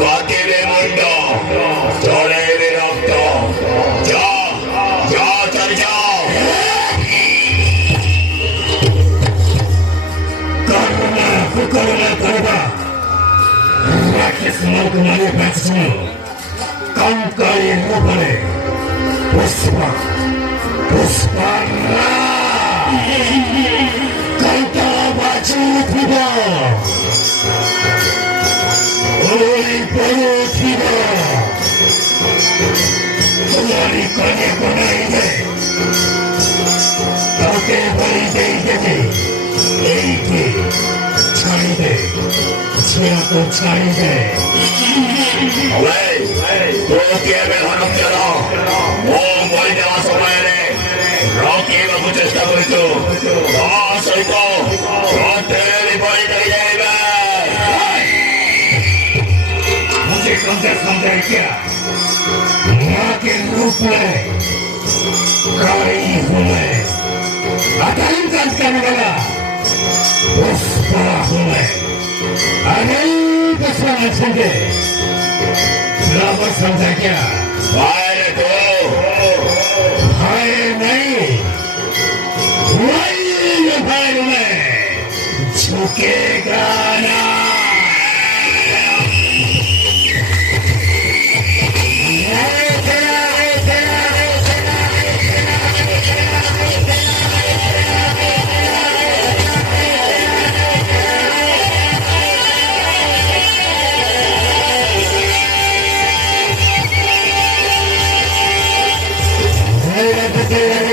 বাতিলে মুন্ড চলে রক্ত যা যা চলে যাও করবা smoke money maximum. Kankai nobody. Puspa. Puspa. Kanta bachi thiba. Oi paro thiba. Tumhari kane banai de. Toke bari dei de. Ei ke. Chai de. Chiato chai de. Rocky এর হনক চল ও মই দেওয়া সময়ে রকি বাবু চেষ্টা করিত তা সহিত রথের বিপরীতে যাইবে मुझे कंधे समझे क्या माँ के रूप में काई हूँ मैं अकाली काज करने वाला उस बड़ा हूँ मैं अनंत समझ समझे बराबर समझा क्या फायर को फायर नहीं वही फायर में झुकेगा ना Yeah.